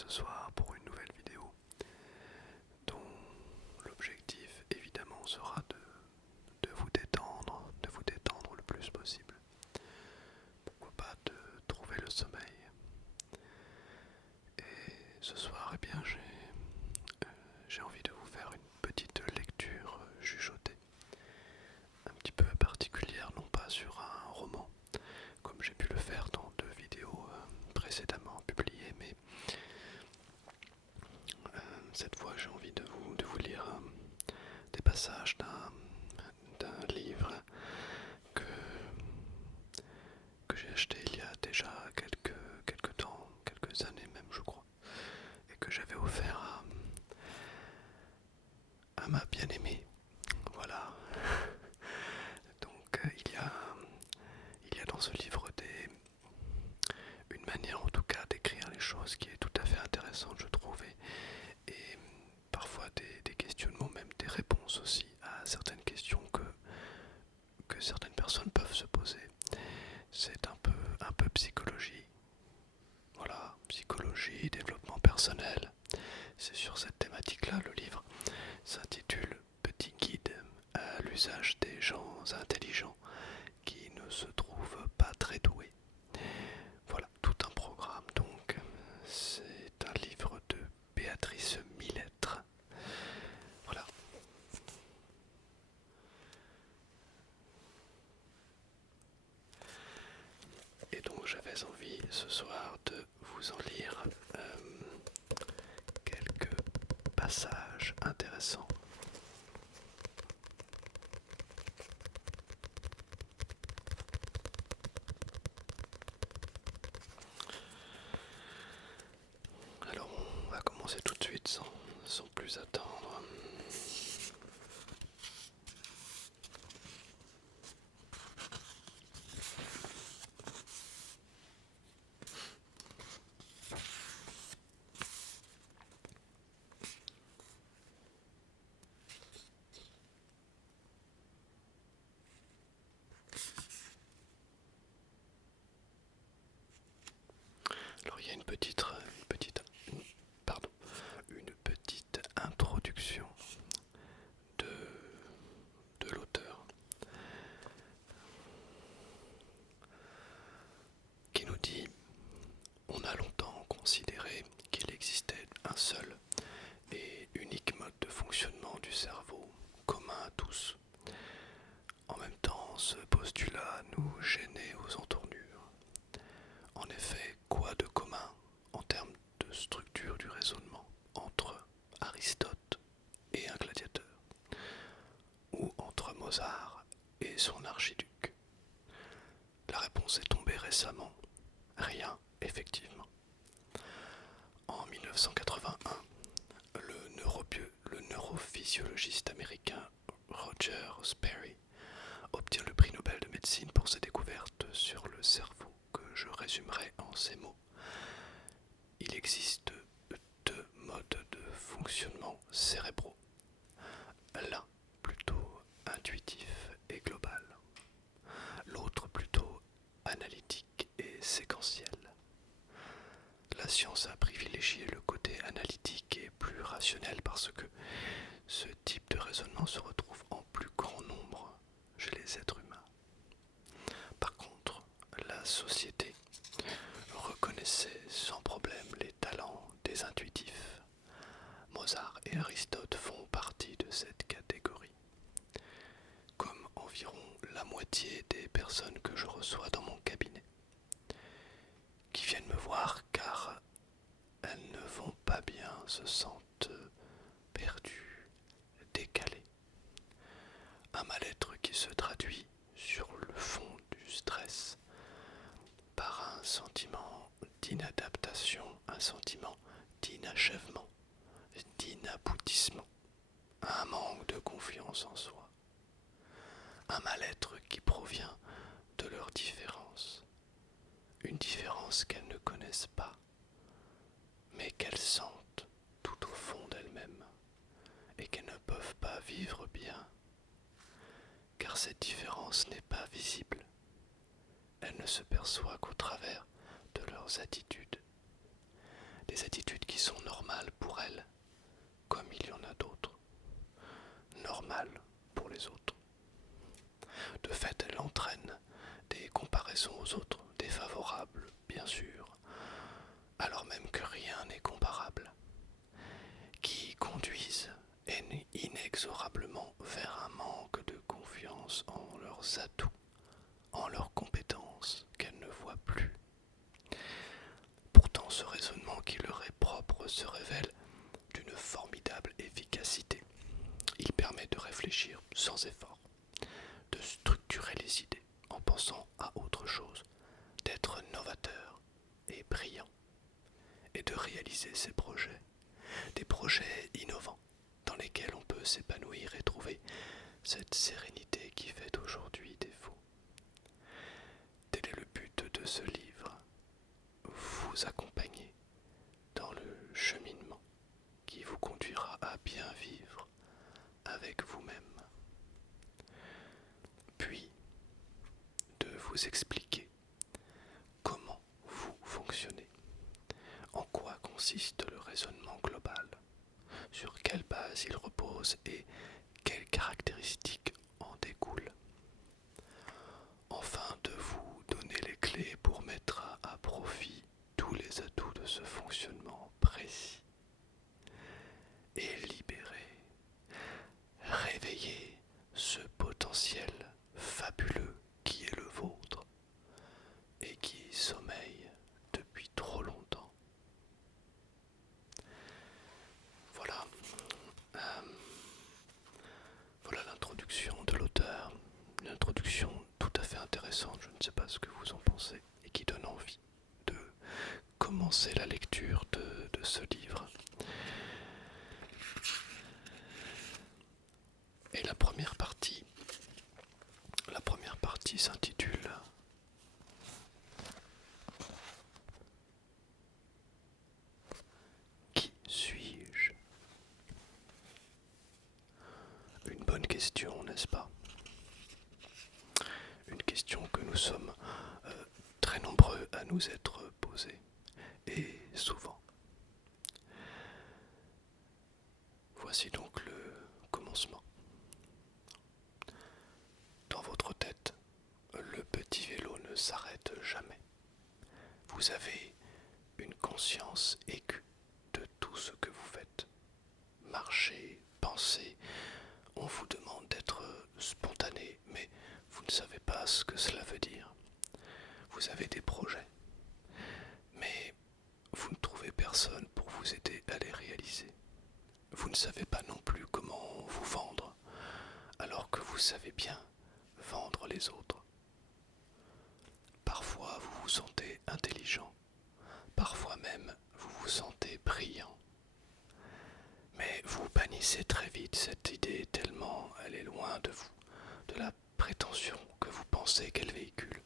ce soir pour une nouvelle vidéo dont l'objectif évidemment sera de vous détendre le plus possible. Pourquoi pas de trouver le sommeil. Et ce soir, eh bien, j'ai envie de vous faire une petite lecture chuchotée, un petit peu particulière, non pas sur un roman, comme j'ai pu le faire dans deux vidéos précédemment publiées, mais cette fois j'ai envie de vous lire des passages d'un livre que, que j'ai acheté il y a déjà quelques temps, quelques années même je crois, et que j'avais offert à ma bien-aimée. Voilà. Donc il y a dans ce livre une manière en tout cas d'écrire les choses qui est tout à fait intéressante je trouve, et parfois des questionnements, même des réponses aussi à certaines questions que certaines personnes peuvent se poser. C'est un peu psychologie, voilà, psychologie, développement personnel. C'est sur cette thématique-là. Le livre s'intitule Petit guide à l'usage des gens intelligents qui ne se trouvent pas très doués. Voilà, tout un programme donc. C'est un livre de Béatrice Millettre. Voilà. Et donc j'avais envie ce soir de vous en lire quelques passages intéressants. Alors on va commencer tout de suite sans plus attendre. Alors il y a une petite introduction de, de l'auteur qui nous dit: on a longtemps considéré qu'il existait un seul et unique mode de fonctionnement du cerveau, commun à tous. En même temps, ce postulat nous gênait aux entournures. En effet, quoi de commun en termes de structure du raisonnement entre Aristote et un gladiateur, ou entre Mozart et son archiduc? La réponse est tombée récemment. Rien, effectivement. En 1981, le neurophysiologiste américain Roger Sperry obtient le prix Nobel de médecine pour ses découvertes sur le cerveau, que je résumerai en ces mots. Il existe deux modes de fonctionnement cérébraux. L'un plutôt intuitif et global, l'autre plutôt analytique et séquentiel. La science a privilégié le côté analytique et plus rationnel parce que ce type de raisonnement se retrouve en plus grand nombre chez les êtres humains. Par contre, la société reconnaissait sans problème les talents des intuitifs. Mozart et Aristote font partie de cette catégorie. Comme environ la moitié des personnes que je reçois dans mon cabinet, qui viennent me voir car elles ne vont pas bien, se sentent perdues, décalées. Un mal-être qui se traduit sur le fond du stress par un sentiment d'inadaptation, un sentiment d'inachèvement, d'inaboutissement, un manque de confiance en soi, un mal-être qui provient de leur différence, une différence qu'elles ne connaissent pas, mais qu'elles sentent tout au fond d'elles-mêmes et qu'elles ne peuvent pas vivre bien, car cette différence n'est pas visible. Elle ne se perçoit qu'au travers de leurs attitudes. des attitudes qui sont normales pour elle, comme il y en a d'autres, normales pour les autres. De fait, elle entraîne des comparaisons aux autres, défavorables, bien sûr, alors même que rien n'est comparable, qui conduisent inexorablement vers un manque de confiance en leurs atouts, en leurs compétences qu'elles ne voient plus. Pourtant, ce raisonnement qui leur est propre se révèle d'une formidable efficacité. Il permet de réfléchir sans effort, de structurer les idées en pensant à autre chose, d'être novateur et brillant, et de réaliser ses projets, des projets innovants dans lesquels on peut s'épanouir et trouver cette sérénité qui fait aujourd'hui défaut. Tel est le but de ce livre, vous accompagner dans le cheminement qui vous conduira à bien vivre avec vous-même. Puis, de vous expliquer comment vous fonctionnez, en quoi consiste le raisonnement global, sur quelle base il repose et quelles caractéristiques en découlent. Enfin, de vous donner les clés pour mettre à profit tous les atouts de ce fonctionnement précis et libérer, réveiller ce potentiel fabuleux qui est le vôtre et qui sommeille depuis trop longtemps. Voilà, voilà l'introduction de l'auteur, une introduction tout à fait intéressante, je ne sais pas ce que vous en pensez, et qui donne envie de commencer la lecture de ce livre. Et la première partie s'intitule Qui suis-je? Une bonne question, n'est-ce pas? Une question que nous sommes très nombreux à nous être posée, et souvent. Voici donc le commencement. Dans votre tête, le petit vélo ne s'arrête jamais. Vous avez une conscience aiguë de tout ce que vous faites. Marchez, pensez, on vous demande d'être spontané, mais vous ne savez pas ce que cela veut dire. Vous avez des projets, mais vous ne trouvez personne pour vous aider à les réaliser. Vous ne savez pas non plus comment vous vendre, alors que vous savez bien vendre les autres. Parfois vous vous sentez intelligent, parfois même vous vous sentez brillant. Mais vous bannissez très vite cette idée tellement elle est loin de vous, de la prétention que vous pensez qu'elle véhicule.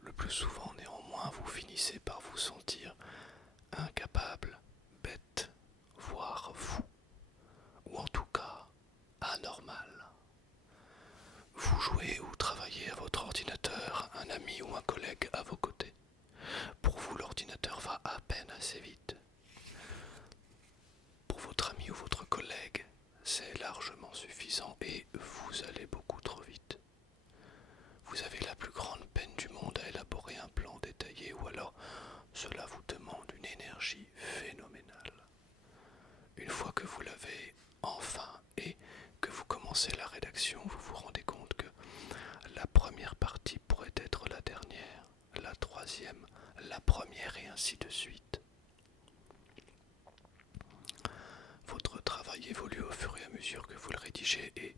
Le plus souvent néanmoins vous finissez par vous sentir incapable, bête, voire fou, ou en tout cas anormal. Vous jouez ou travaillez à votre ordinateur, un ami ou un collègue à vos côtés. Pour vous, l'ordinateur va à peine assez vite. Pour votre ami ou votre collègue, c'est largement suffisant et vous allez beaucoup trop vite. Vous avez la plus grande peine du monde à élaborer un plan détaillé ou alors cela vous demande une énergie phénoménale. Une fois que vous l'avez enfin et que vous commencez la rédaction, vous vous rendez compte que la première partie pourrait être la dernière, la troisième, la première et ainsi de suite. Votre travail évolue au fur et à mesure que vous le rédigez et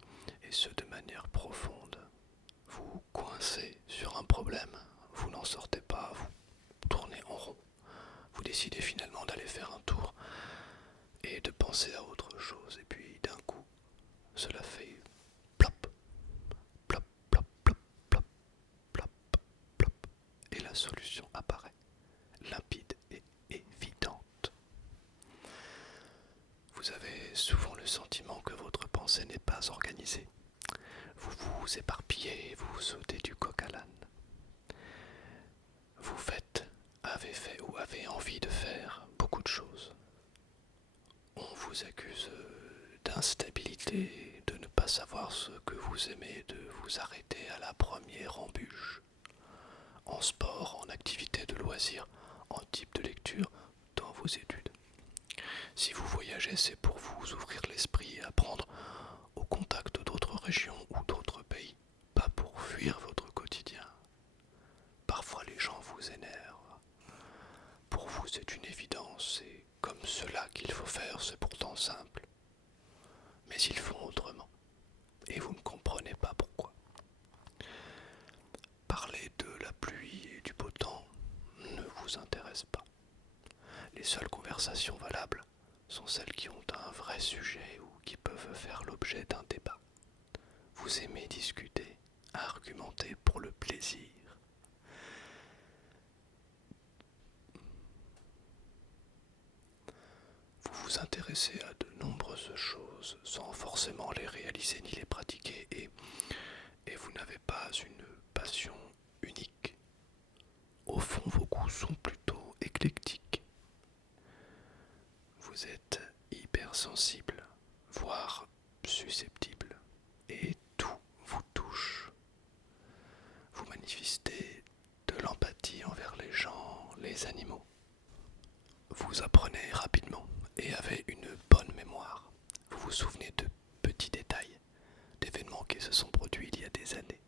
ce de manière profonde. Vous coincez sur un problème, vous n'en sortez pas, vous tournez en rond. Vous décidez finalement d'aller faire un tour et de penser à autre chose. Et puis d'un coup, cela fait plop, plop, plop, plop, plop, plop, plop. Et la solution apparaît, limpide et évidente. Vous avez souvent le sentiment que votre pensée n'est pas organisée. Vous vous éparpillez, vous sautez du coq à l'âne. Vous faites, avez fait ou avez envie de faire vous accuse d'instabilité, de ne pas savoir ce que vous aimez, de vous arrêter à la première embûche. En sport, en activité de loisir, en type de lecture, dans vos études. Si vous voyagez, c'est pour vous ouvrir l'esprit et apprendre au contact d'autres régions ou d'autres pays, pas pour fuir votre quotidien. Parfois les gens vous énervent. Pour vous c'est une évidence, c'est comme cela qu'il faut faire, c'est pourtant simple. Mais ils font autrement, et vous ne comprenez pas pourquoi. Parler de la pluie et du beau temps ne vous intéresse pas. Les seules conversations valables sont celles qui ont un vrai sujet ou qui peuvent faire l'objet d'un débat. Vous aimez discuter, argumenter pour le plaisir. Vous vous intéressez à de nombreuses choses sans forcément les réaliser ni les pratiquer et vous n'avez pas une passion unique. Au fond, vos goûts sont plutôt éclectiques. Vous êtes hypersensible, voire susceptible, et tout vous touche. Vous manifestez de l'empathie envers les gens, les animaux. Vous apprenez rapidement et avez une bonne mémoire. Vous vous souvenez de petits détails, d'événements qui se sont produits il y a des années.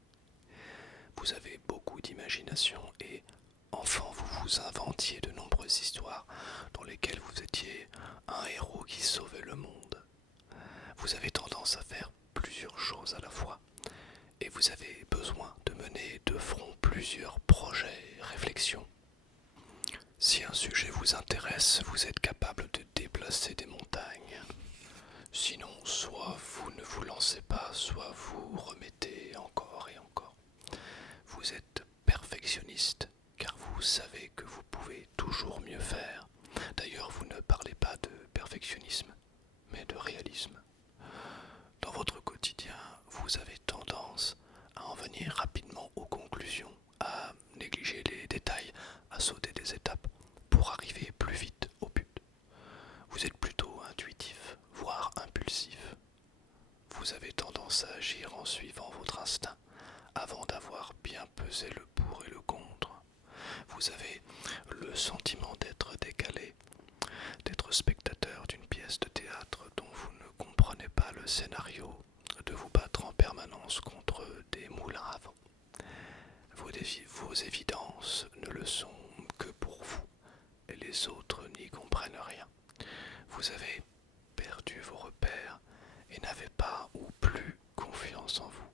Vous avez beaucoup d'imagination et enfant vous vous inventiez de nombreuses histoires dans lesquelles vous étiez un héros qui sauvait le monde. Vous avez tendance à faire plusieurs choses à la fois et vous avez besoin de mener de front plusieurs projets, réflexions. Si un sujet vous intéresse, vous êtes capable de déplacer des montagnes. Sinon, soit vous ne vous lancez pas, soit vous remettez encore et encore. Vous êtes perfectionniste, car vous savez que vous pouvez toujours mieux faire. D'ailleurs, vous ne parlez pas de perfectionnisme, mais de réalisme. Dans votre quotidien, vous avez tendance à en venir rapidement aux conclusions, à négliger les détails, à sauter des étapes pour arriver plus vite au but. Vous êtes plutôt intuitif, voire impulsif. Vous avez tendance à agir en suivant votre instinct avant d'avoir bien pesé le pour et le contre. Vous avez le sentiment d'être décalé, d'être spectateur d'une pièce de théâtre dont vous ne comprenez pas le scénario, de vous battre en permanence contre des moulins à vent. Vos évidences ne le sont que pour vous, et les autres n'y comprennent rien. Vous avez perdu vos repères et n'avez pas ou plus confiance en vous.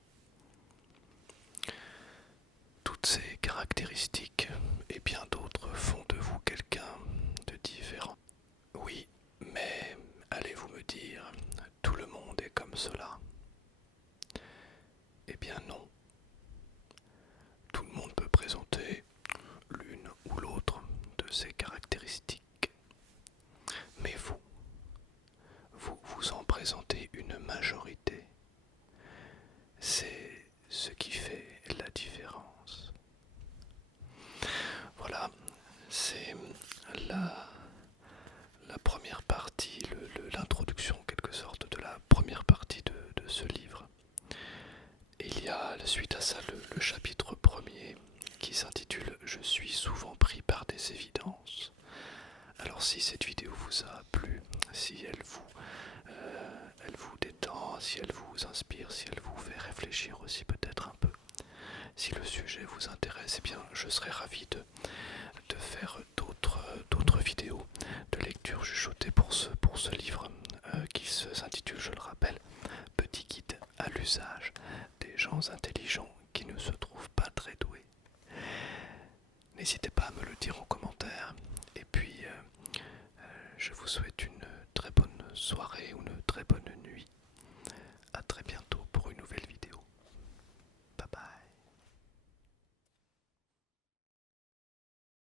Toutes ces caractéristiques et bien d'autres font de vous quelqu'un de différent. Oui, mais allez-vous me dire, tout le monde est comme cela? Eh bien non. Tout le monde peut présenter l'une ou l'autre de ces caractéristiques. Mais vous en présentez une majorité. C'est ce qui fait la différence. Voilà, c'est la première partie, l'introduction en quelque sorte de la première partie de ce livre. Et il y a suite à ça le chapitre premier qui s'intitule « Je suis souvent pris par des évidences ». Alors si cette vidéo vous a plu, si elle vous détend, si elle vous inspire, si elle vous fait réfléchir aussi peut-être un peu, si le sujet vous intéresse, eh bien je serais ravi de faire d'autres vidéos de lecture chuchotée pour ce livre qui s'intitule, je le rappelle, Petit guide à l'usage des gens intelligents qui ne se trouvent pas très doués. N'hésitez pas à me le dire en commentaire et puis je vous souhaite une très bonne soirée ou une très bonne